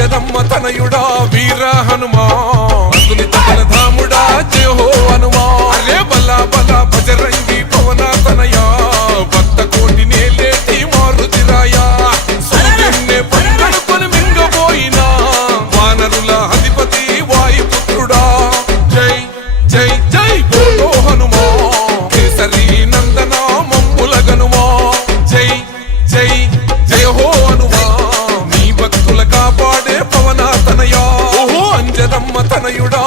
అంజనమ్మ తనయుడా వీర హనుమా ధాముడా జయ హో హనుమా అరే బలా బలా బజరంగి పవన తనయా భక్త కోటి నేలేటి మారుతిరాయా సూర్యున్నే పండుకొని మింగబోయినా వానరుల అధిపతి వాయుపుత్రుడా జై జై జై బోలో హనుమా కేసరి నందన మమ్ముల గనుమా జై జై జయ హో హనుమా నీ భక్తుల కాపాడే పవన తనయా ఓహో అంజనమ్మ తనయుడా